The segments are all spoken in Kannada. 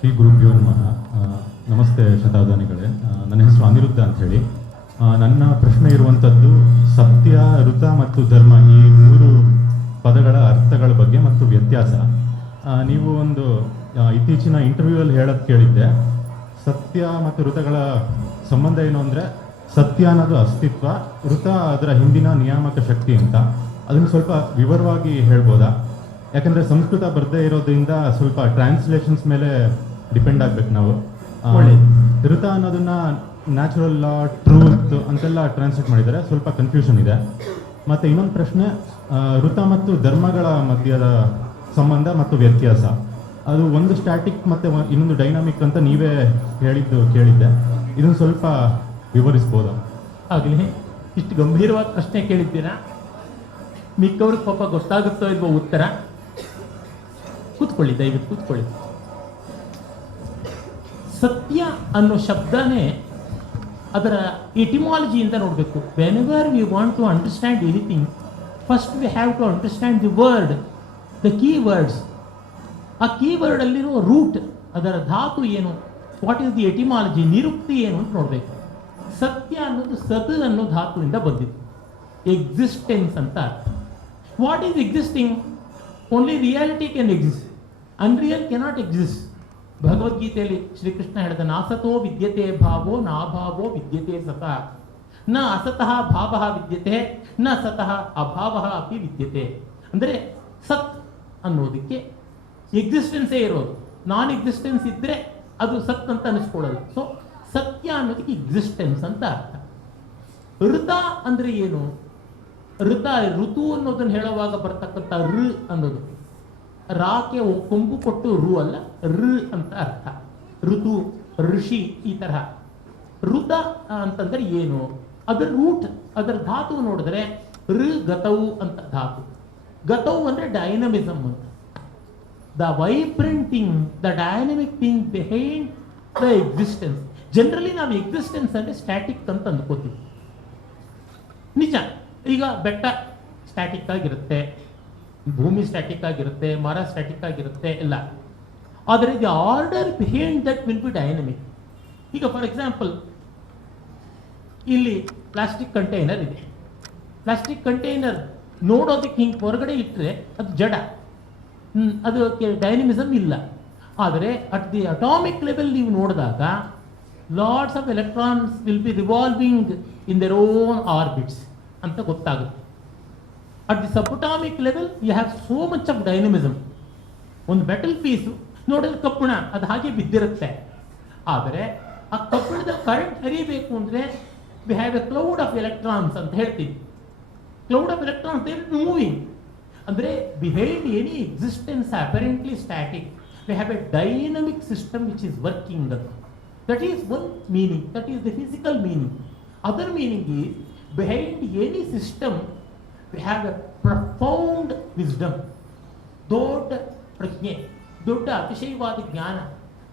ಶ್ರೀ ಗುರುಭ್ಯೋ ನಮಃ. ನಮಸ್ತೆ ಶತಾವಧಾನಿಗಳೇ. ನನ್ನ ಹೆಸರು ಅನಿರುದ್ಧ ಅಂತ ಹೇಳಿ. ನನ್ನ ಪ್ರಶ್ನೆ ಇರುವಂಥದ್ದು ಸತ್ಯ, ಋತ ಮತ್ತು ಧರ್ಮ ಈ ಮೂರು ಪದಗಳ ಅರ್ಥಗಳ ಬಗ್ಗೆ ಮತ್ತು ವ್ಯತ್ಯಾಸ. ನೀವು ಒಂದು ಇತ್ತೀಚಿನ ಇಂಟರ್ವ್ಯೂವಲ್ಲಿ ಹೇಳೋದು ಕೇಳಿದ್ದೆ, ಸತ್ಯ ಮತ್ತು ಋತಗಳ ಸಂಬಂಧ ಏನು ಅಂದರೆ ಸತ್ಯ ಅನ್ನೋದು ಅಸ್ತಿತ್ವ, ಋತ ಅದರ ಹಿಂದಿನ ನಿಯಾಮಕ ಶಕ್ತಿ ಅಂತ. ಅದನ್ನು ಸ್ವಲ್ಪ ವಿವರವಾಗಿ ಹೇಳ್ಬೋದಾ? ಯಾಕಂದರೆ ಸಂಸ್ಕೃತ ಬರದೇ ಇರೋದ್ರಿಂದ ಸ್ವಲ್ಪ ಟ್ರಾನ್ಸ್ಲೇಷನ್ಸ್ ಮೇಲೆ ಡಿಪೆಂಡ್ ಆಗ್ಬೇಕು ನಾವು. ಋತ ಅನ್ನೋದನ್ನ ನ್ಯಾಚುರಲ್ ಲಾ, ಟ್ರೂತ್ ಅಂತೆಲ್ಲ ಟ್ರಾನ್ಸ್ಲೇಟ್ ಮಾಡಿದ್ದಾರೆ, ಸ್ವಲ್ಪ ಕನ್ಫ್ಯೂಷನ್ ಇದೆ. ಮತ್ತು ಇನ್ನೊಂದು ಪ್ರಶ್ನೆ, ಋತ ಮತ್ತು ಧರ್ಮಗಳ ಮಧ್ಯದ ಸಂಬಂಧ ಮತ್ತು ವ್ಯತ್ಯಾಸ. ಅದು ಒಂದು ಸ್ಟ್ಯಾಟಿಕ್ ಮತ್ತು ಇನ್ನೊಂದು ಡೈನಾಮಿಕ್ ಅಂತ ನೀವೇ ಕೇಳಿದ್ದೆ. ಇದನ್ನು ಸ್ವಲ್ಪ ವಿವರಿಸ್ಬೋದಾ? ಆಗಲಿ, ಇಷ್ಟು ಗಂಭೀರವಾದ ಪ್ರಶ್ನೆ ಕೇಳಿದ್ದೀರಾ. ಮಿಕ್ಕವ್ರಿಗೆ ಪಾಪ ಗೊತ್ತಾಗುತ್ತೋ ಇಲ್ವೋ ಉತ್ತರ. ಕೂತ್ಕೊಳ್ಳಿ, ದಯವಿಟ್ಟು ಕೂತ್ಕೊಳ್ಳಿ. ಸತ್ಯ ಅನ್ನೋ ಶಬ್ದನೇ ಅದರ ಎಟಿಮಾಲಜಿಯಿಂದ ನೋಡಬೇಕು. Whenever we want to understand anything, first we have to understand the word, the key words. ಆ ಕೀ ವರ್ಡ್ ಅಲ್ಲಿರೋ ರೂಟ್, ಅದರ ಧಾತು ಏನು, ವಾಟ್ ಈಸ್ ದಿ ಎಟಿಮಾಲಜಿ, ನಿರುಕ್ತಿ ಏನು ಅಂತ ನೋಡಬೇಕು. ಸತ್ಯ ಅನ್ನೋದು ಸತ್ ಅನ್ನೋ ಧಾತುವಿಂದ ಬಂದಿತ್ತು. ಎಕ್ಸಿಸ್ಟೆನ್ಸ್ ಅಂತ ಅರ್ಥ. What is existing? Only reality can exist, unreal cannot exist. ಭಗವದ್ಗೀತೆಯಲ್ಲಿ ಶ್ರೀಕೃಷ್ಣ ಹೇಳಿದ, ನಾಸತೋ ವಿದ್ಯತೆ ಭಾವೋ ನಾಭಾವೋ ವಿದ್ಯತೆ ಸತಃ, ನ ಅಸತಃ ಭಾವ ವಿದ್ಯತೆ ನ ಸತಃ ಅಭಾವ ಅಪಿ ವಿದ್ಯತೆ. ಅಂದರೆ ಸತ್ ಅನ್ನೋದಕ್ಕೆ ಎಕ್ಸಿಸ್ಟೆನ್ಸೇ ಇರೋದು, ನಾನ್ ಎಕ್ಸಿಸ್ಟೆನ್ಸ್ ಇದ್ದರೆ ಅದು ಸತ್ ಅಂತ ಅನಿಸ್ಕೊಳ್ಳೋದು. ಸೊ ಸತ್ಯ ಅನ್ನೋದಕ್ಕೆ ಎಕ್ಸಿಸ್ಟೆನ್ಸ್ ಅಂತ ಅರ್ಥ. ಋತ ಅಂದರೆ ಏನು? ಋತ, ಋತು ಅನ್ನೋದನ್ನು ಹೇಳುವಾಗ ಬರ್ತಕ್ಕಂಥ ಋ ಅನ್ನೋದು, ರಾಕೆ ಕೊಂಬು ಕೊಟ್ಟು ರು ಅಲ್ಲ, ಋ ಅಂತ ಅರ್ಥ. ಋತು, ಋಷಿ, ಈ ತರಹ. ಋತ ಅಂತಂದ್ರೆ ಏನು? ಅದರ ರೂಟ್, ಅದರ ಧಾತು ನೋಡಿದ್ರೆ ಋ ಗತವು ಅಂತ ಧಾತು. ಗತವು ಅಂದ್ರೆ ಡೈನಮಿಸಮ್ ಅಂತ. The vibrant thing, the dynamic thing behind the existence. Generally ನಾವು ಎಕ್ಸಿಸ್ಟೆನ್ಸ್ ಅಂದ್ರೆ ಸ್ಟ್ಯಾಟಿಕ್ ಅಂತ ಅಂದ್ಕೋತೀವಿ. ನಿಜ, ಈಗ ಬೆಟ್ಟ ಸ್ಟ್ಯಾಟಿಕ್ ಆಗಿರುತ್ತೆ, ಭೂಮಿ ಸ್ಟ್ಯಾಟಿಕ್ ಆಗಿರುತ್ತೆ, ಮರ ಸ್ಟ್ಯಾಟಿಕ್ ಆಗಿರುತ್ತೆ ಎಲ್ಲ. ಆದರೆ the order behind that will be dynamic. ಈಗ ಫಾರ್ ಎಕ್ಸಾಂಪಲ್, ಇಲ್ಲಿ ಪ್ಲಾಸ್ಟಿಕ್ ಕಂಟೈನರ್ ಇದೆ. ಪ್ಲಾಸ್ಟಿಕ್ ಕಂಟೈನರ್ ನೋಡೋದಕ್ಕೆ ಹಿಂಗೆ ಹೊರಗಡೆ ಇಟ್ಟರೆ ಅದು ಜಡ, ಅದಕ್ಕೆ ಡೈನಮಿಸಮ್ ಇಲ್ಲ. ಆದರೆ ಅಟ್ ದಿ ಅಟಾಮಿಕ್ ಲೆವೆಲ್ ನೀವು ನೋಡಿದಾಗ lots of electrons will be revolving in their own orbits ಅಂತ ಗೊತ್ತಾಗುತ್ತೆ. At the subatomic level you have so much of dynamism. ಒಂದು ಮೆಟಲ್ ಪೀಸು ನೋಡಿದ್ರೆ ಕಬ್ಬಿಣ ಅದು ಹಾಗೆ ಬಿದ್ದಿರುತ್ತೆ. ಆದರೆ ಆ ಕಬ್ಬಿಣದ ಕರೆಂಟ್ ಹರಿಬೇಕು ಅಂದರೆ we have a cloud of electrons ಅಂತ ಹೇಳ್ತೀವಿ. Cloud of electrons they moving. ಅಂದರೆ behind any existence apparently static, we have a dynamic system which is working. That is one meaning, that is the physical meaning. Other meaning is, behind any system we have a profound wisdom. ದೊಡ್ಡ ಪ್ರಜ್ಞೆ, ದೊಡ್ಡ ಅತಿಶಯವಾದ ಜ್ಞಾನ,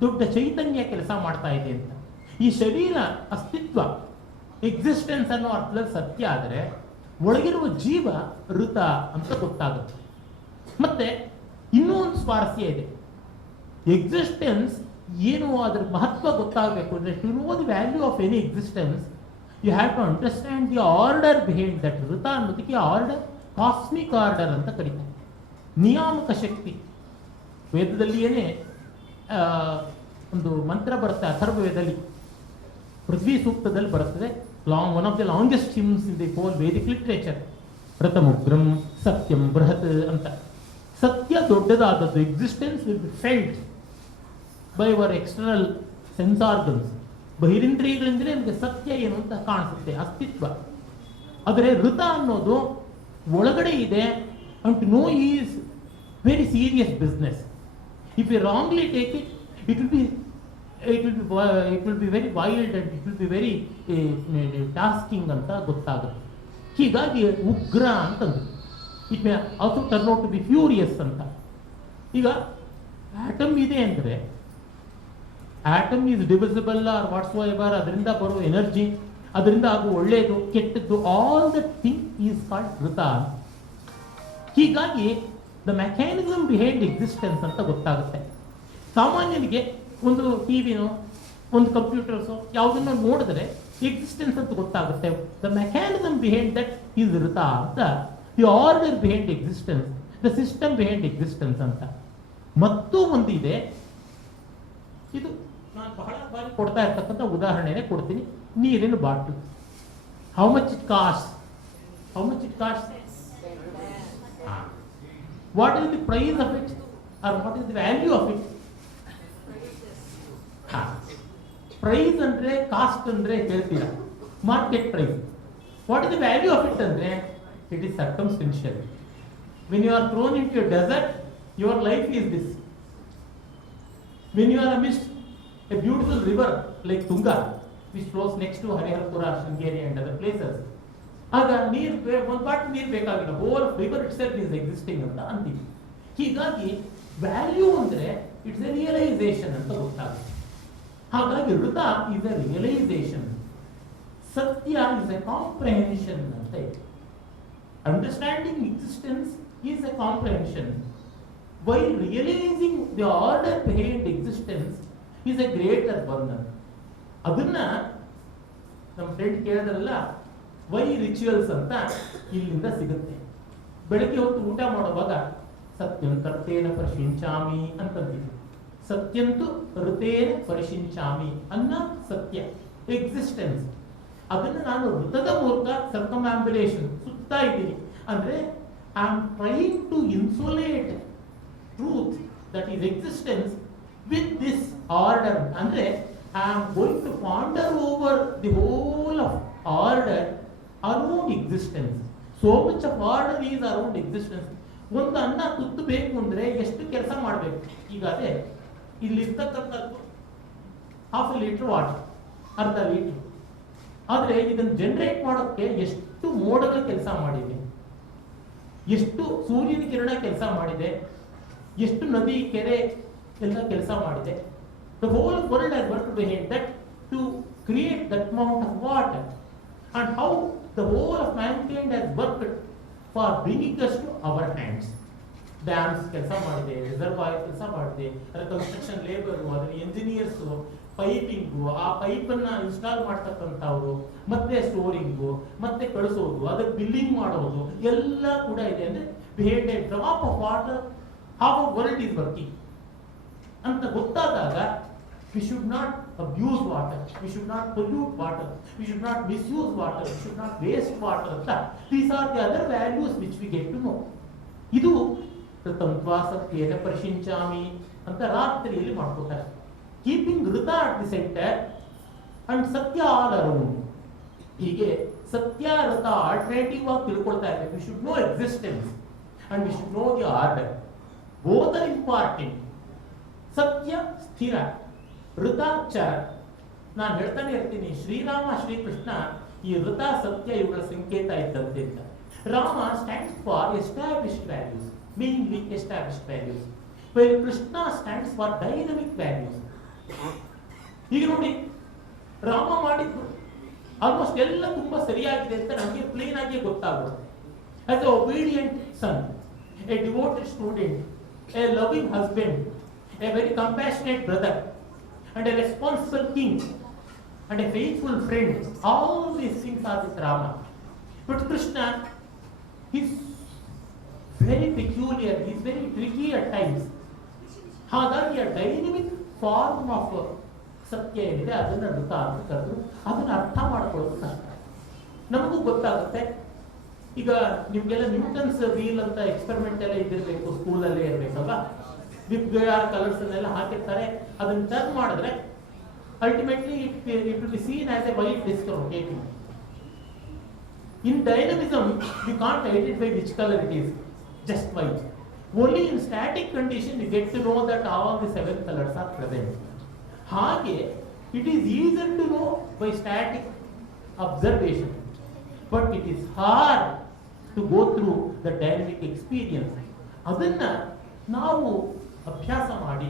ದೊಡ್ಡ ಚೈತನ್ಯ ಕೆಲಸ ಮಾಡ್ತಾ ಇದೆ ಅಂತ. ಈ ಶರೀರ ಅಸ್ತಿತ್ವ, ಎಕ್ಸಿಸ್ಟೆನ್ಸ್ ಅನ್ನೋ ಅರ್ಥದಲ್ಲಿ ಸತ್ಯ ಆದರೆ, ಒಳಗಿರುವ ಜೀವ ಋತ ಅಂತ ಗೊತ್ತಾಗುತ್ತೆ. ಮತ್ತೆ ಇನ್ನೂ ಒಂದು ಸ್ವಾರಸ್ಯ ಇದೆ. ಎಕ್ಸಿಸ್ಟೆನ್ಸ್ ಏನು, ಅದರ ಮಹತ್ವ ಗೊತ್ತಾಗಬೇಕು ಅಂದರೆ, to know the value of any existence you have to understand the order behind that. ಋತ ಅನ್ನೋದಕ್ಕೆ ಆರ್ಡರ್, ಕಾಸ್ಮಿಕ್ ಆರ್ಡರ್ ಅಂತ ಕರೀತಾರೆ. ನಿಯಾಮಕ ಶಕ್ತಿ. ವೇದದಲ್ಲಿಯೇ ಒಂದು ಮಂತ್ರ ಬರುತ್ತೆ, ಅಥರ್ವವೇದದಲ್ಲಿ, ಪೃಥ್ವಿ ಸೂಕ್ತದಲ್ಲಿ ಬರುತ್ತದೆ. One of the longest hymns in the whole Vedic literature. ರಥಮುಗ್ರಂ ಸತ್ಯಂ ಬೃಹತ್ ಅಂತ. ಸತ್ಯ ದೊಡ್ಡದಾದದ್ದು. Existence will be felt by our external sense organs. ಬಹಿರಿಂದ್ರಿಯಗಳಿಂದಲೇ ನಮಗೆ ಸತ್ಯ ಏನು ಅಂತ ಕಾಣಿಸುತ್ತೆ, ಅಸ್ತಿತ್ವ. ಆದರೆ ಋತ ಅನ್ನೋದು ಒಳಗಡೆ ಇದೆ. And to know is very serious business. If you wrongly take it, it will be very wild and it will be very tasking ಅಂತ ಗೊತ್ತಾಗುತ್ತೆ. ಹೀಗಾಗಿ ಉಗ್ರ ಅಂತಂದು, it may also turn out to be furious ಅಂತ. ಈಗ ಆಟಮ್ ಇದೆ ಅಂದರೆ, atom is divisible or whatsoever, ಅದರಿಂದ ಬರೋ ಎನರ್ಜಿ, ಅದರಿಂದ ಆಗುವ ಒಳ್ಳೆಯದು ಕೆಟ್ಟದ್ದು, all that thing is called ಋತ. ಹೀಗಾಗಿ ದ ಮೆಕ್ಯಾನಿಸಮ್ ಬಿಹೈಂಡ್ ಎಕ್ಸಿಸ್ಟೆನ್ಸ್ ಅಂತ ಗೊತ್ತಾಗುತ್ತೆ. ಸಾಮಾನ್ಯನಿಗೆ ಒಂದು ಟಿವಿನೋ ಒಂದು ಕಂಪ್ಯೂಟರ್ಸೋ ಯಾವುದನ್ನ ನೋಡಿದ್ರೆ ಎಕ್ಸಿಸ್ಟೆನ್ಸ್ ಅಂತ ಗೊತ್ತಾಗುತ್ತೆ. The mechanism behind that is ಋತ ಅಂತ, the order behind existence, the system behind existence ಅಂತ. ಮತ್ತೂ ಒಂದಿದೆ, ಇದು ನಾನು ಬಹಳ ಬಾರಿ ಕೊಡ್ತಾ ಇರ್ತಕ್ಕಂಥ ಉದಾಹರಣೆನೇ ಕೊಡ್ತೀನಿ. ನೀರಿನ bottle, how much it cost? How much it cost? What is the price of it or what is the value of it? Price ಅಂದ್ರೆ, ಕಾಸ್ಟ್ ಅಂದ್ರೆ ಹೇಳ್ತೀರಾ, market price. What is the value of it ಅಂದ್ರೆ it is circumstantial. When you are thrown into a desert, your life is this. When you are amidst a beautiful river like Tunga which flows next to Hariharpura, Sringeri and other places, ಆಗ ನೀರು ಒಂದು ಬಾಟಲ್ ನೀರು ಬೇಕಾಗಿಲ್ಲ, whole river itself is existing ಅಂತ ಅಂತೀವಿ. ಹೀಗಾಗಿ ವ್ಯಾಲ್ಯೂ ಅಂದ್ರೆ ಇಟ್ಸ್ ಎ ರಿಯಲೈಸೇಷನ್ ಅಂತ ಗೊತ್ತಾಗುತ್ತೆ. ಹಾಗಾಗಿ ಋತ ಇಸ್ ಎ ರಿಯಲೈಸೇಷನ್, ಸತ್ಯ ಇಸ್ ಎ ಕಾಂಪ್ರಹೆನ್ಷನ್ ಅಂತ ಇದೆ. Understanding existence is A comprehension, while realising the order behind existence is A greater Werner. ಅದನ್ನ ನಮ್ಮ ಫ್ರೆಂಡ್ ಕೇಳಿದ್ರಲ್ಲ, ವೈ ರಿಚುವಲ್ಸ್ ಅಂತ ಇಲ್ಲಿಂದ ಸಿಗುತ್ತೆ. ಬೆಳಗ್ಗೆ ಹೊತ್ತು ಊಟ ಮಾಡುವಾಗ ಸತ್ಯಂ ಕರ್ತೇನ ಪರಿಶಿಂಚಾಮಿ ಅಂತಂತೀವಿ. ಸತ್ಯಂತು ಋತೇನ ಪರಿಶಿಂಚಾಮಿ ಅನ್ನ ಸತ್ಯ ಎಕ್ಸಿಸ್ಟೆನ್ಸ್. ಅದನ್ನು ನಾನು ಋತದ ಮೂಲಕ ಸರ್ಕಮ್ಆಂಬ್ಯುಲೇಷನ್ ಸುತ್ತಾ ಇದ್ದೀನಿ. ಅಂದ್ರೆ I am trying to insulate truth that is existence with this order. ಅಂದ್ರೆ I am going to ponder over the whole of order around existence. So much of order is around existence. ಒಂದು ಅನ್ನ ತುತ್ತು ಬೇಕು ಅಂದ್ರೆ ಎಷ್ಟು ಕೆಲಸ ಮಾಡಬೇಕು? ಈಗ ಅದೇ ಇಲ್ಲಿರ್ತಕ್ಕಂಥದ್ದು ಹಾಫ್ ಲೀಟರ್ ವಾಟರ್, ಅರ್ಧ ಲೀಟರ್. ಆದರೆ ಇದನ್ನು ಜನರೇಟ್ ಮಾಡೋಕ್ಕೆ ಎಷ್ಟು ಮೋಡಗಳ ಕೆಲಸ ಮಾಡಿದೆ, ಎಷ್ಟು ಸೂರ್ಯನ ಕಿರಣ ಕೆಲಸ ಮಾಡಿದೆ, ಎಷ್ಟು ನದಿ ಕೆರೆ ಎಲ್ಲ ಕೆಲಸ ಮಾಡಿದೆ. The whole world has worked behind that to create that amount of water, and how the whole of mankind has worked for bringing us to our hands. Dams ಕೆಲಸ ಮಾಡಿದೆ, ರಿಸರ್ವಾಯರ್ ಕೆಲಸ ಮಾಡಿದೆ, ಕನ್ಸ್ಟ್ರಕ್ಷನ್ ಲೇಬರ್, ಅದರ ಎಂಜಿನಿಯರ್ಸ್, ಪೈಪಿಂಗು, ಆ ಪೈಪನ್ನು ಇನ್ಸ್ಟಾಲ್ ಮಾಡ್ತಕ್ಕಂಥವ್ರು, ಮತ್ತೆ ಸ್ಟೋರಿಂಗು, ಮತ್ತೆ ಕಳಿಸೋದು, ಅದಕ್ಕೆ ಬಿಲ್ಲಿಂಗ್ ಮಾಡೋದು ಎಲ್ಲ ಕೂಡ ಇದೆ. ಅಂದ್ರೆ behind A drop of water how a world is working ಅಂತ ಗೊತ್ತಾದಾಗ we should not abuse water, we should not pollute water, we should not misuse water, we should not waste water ಅಂತ. These are the other values which we get to know. ಇದು ಋತಂತ್ವಾ ಸತ್ಯೇನ ಪರಿಶಿಂಚಾಮಿ ಅಂತ ರಾತ್ರಿಯಲ್ಲಿ ಮಾಡ್ಕೊತಾರೆ. ಕೀಪಿಂಗ್ ಋತ ಅಟ್ ದಿ ಸೆಂಟರ್ ಅಂಡ್ ಸತ್ಯ ಆಲ್ ಅರೌಂಡ್. ಹೀಗೆ ಸತ್ಯ ಋತ ಆಲ್ಟರ್ನೇಟಿವ್ ಆಗಿ ತಿಳ್ಕೊಳ್ತಾ ಇದ್ದಾರೆ. We should know existence and we should know the order. Both are important. ಸತ್ಯ ಸ್ಥಿರ, ಋತ ಚರ. ನಾನು ಹೇಳ್ತಾನೆ ಇರ್ತೀನಿ, ಶ್ರೀರಾಮ ಶ್ರೀಕೃಷ್ಣ ಈ ಋತ ಸತ್ಯ ಇವುಗಳ ಸಂಕೇತ ಇದ್ದಂತೆ ಅಂತ. Rama stands for established values, mainly established values, while Krishna stands for dynamic values. ಈಗ ನೋಡಿ, ರಾಮ ಮಾಡಿದ್ದು ಆಲ್ಮೋಸ್ಟ್ ಎಲ್ಲ ತುಂಬಾ ಸರಿಯಾಗಿದೆ ಅಂತ ನಮಗೆ ಪ್ಲೇನ್ ಆಗಿ ಗೊತ್ತಾಗುತ್ತೆ. As a obedient son, a devoted student, a loving husband, a very compassionate brother, and a responsible king, and a faithful friend. All these things are with Rama. But Krishna is very peculiar, he is very tricky at times. ಹಾಗಾಗಿ ಆ ಡೈನಮಿಕ್ ಫಾರ್ಮ್ ಆಫ್ ಸತ್ಯ ಏನಿದೆ ಅದನ್ನು ಋತ ಅಂತ ಕರೆದ್ರು. ಅದನ್ನು ಅರ್ಥ ಮಾಡ್ಕೊಳ್ಳೋದು ಕಷ್ಟ. ನಮಗೂ ಗೊತ್ತಾಗುತ್ತೆ. ಈಗ ನಿಮಗೆಲ್ಲ ನ್ಯೂಟನ್ಸ್ ವೀಲ್ ಅಂತ ಎಕ್ಸ್ಪೆರಿಮೆಂಟ್ ಎಲ್ಲ ಇದ್ದಿರಬೇಕು, ಸ್ಕೂಲಲ್ಲೇ ಇರಬೇಕಲ್ವಾ. ವಿತ್ ಕಲರ್ಸ್ ಅನ್ನೆಲ್ಲ ಹಾಕಿರ್ತಾರೆ. ಅದನ್ನ ಟರ್ನ್ ಮಾಡಿದ್ರೆ ultimately it will be seen as a white disc rotating. In dynamism we can't identify which colour it is, just white. Only in static condition you get to know that all the 7 colours are present. ಹಾಗೆ it is easier to know by static observation, but it is hard to go through the dynamic experience. ಅದನ್ನ ನಾವು ಅಭ್ಯಾಸ ಮಾಡಿ,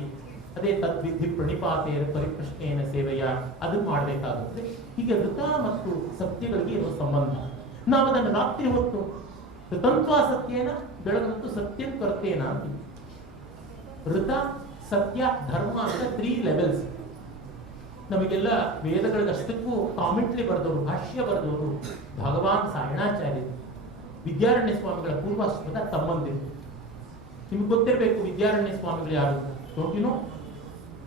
ಅದೇ ತದ್ವಿಧಿ ಪ್ರಣಿಪಾತೇನ ಪರಿಪ್ರಶ್ನೇನ ಸೇವೆಯ ಅದನ್ನು ಮಾಡಬೇಕಾಗುತ್ತೆ. ಹೀಗೆ ಋತ ಮತ್ತು ಸತ್ಯಗಳಿಗೆ ಇರುವ ಸಂಬಂಧ. ನಾವು ಅದನ್ನು ರಾತ್ರಿ ಹೊತ್ತು ಋತಂತ್ವ ಸತ್ಯೇನ, ಬೆಳಗಂತೂ ಸತ್ಯಂ ಕರ್ತೇನ ಅಂತೀವಿ. ಋತ ಸತ್ಯ ಧರ್ಮ ಅಂತ 3 ಲೆವೆಲ್ಸ್. ನಮಗೆಲ್ಲ ವೇದಗಳಿಗಷ್ಟಕ್ಕೂ ಕಾಮೆಂಟ್ರಿ ಬರೆದವರು, ಭಾಷ್ಯ ಬರೆದವರು ಭಗವಾನ್ ಸಾಯಣಾಚಾರ್ಯರು, ವಿದ್ಯಾರಣ್ಯ ಸ್ವಾಮಿಗಳ ಪೂರ್ವಾಶ್ರಮದ ತಮ್ಮಂದಿರು. ನಿಮ್ಗೆ ಗೊತ್ತಿರಬೇಕು ವಿದ್ಯಾರಣ್ಯ ಸ್ವಾಮಿಗಳು ಯಾರು. Don't you know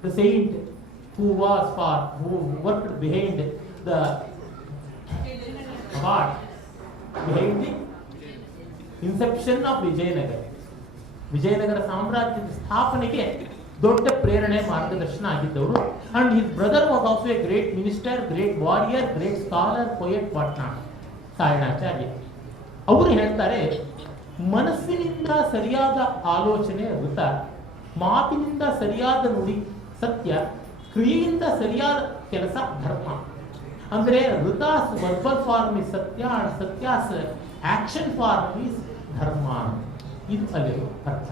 the saint who worked behind the heart, behind the inception of Vijayanagara ಸಾಮ್ರಾಜ್ಯದ ಸ್ಥಾಪನೆಗೆ ದೊಡ್ಡ ಪ್ರೇರಣೆ, ಮಾರ್ಗದರ್ಶನ ಆಗಿದ್ದವರು. And his brother was also a great minister, great warrior, great scholar, poet, whatnot, Sayanacharya. ಅವರು ಹೇಳ್ತಾರೆ, ಮನಸ್ಸಿನಿಂದ ಸರಿಯಾದ ಆಲೋಚನೆ ಋತ, ಮಾತಿನಿಂದ ಸರಿಯಾದ ನುಡಿ ಸತ್ಯ, ಕ್ರಿಯೆಯಿಂದ ಸರಿಯಾದ ಕೆಲಸ ಧರ್ಮ. ಅಂದ್ರೆ ಋತಾಸ್ ವರ್ಬಲ್ ಫಾರ್ಮ್ ಇಸ್ ಸತ್ಯ, ಸತ್ಯಾಸ್ ಆಕ್ಷನ್ ಫಾರ್ಮ್ ಇಸ್ ಧರ್ಮ. ಇದು ಅಲ್ಲಿರೋ ಅರ್ಥ.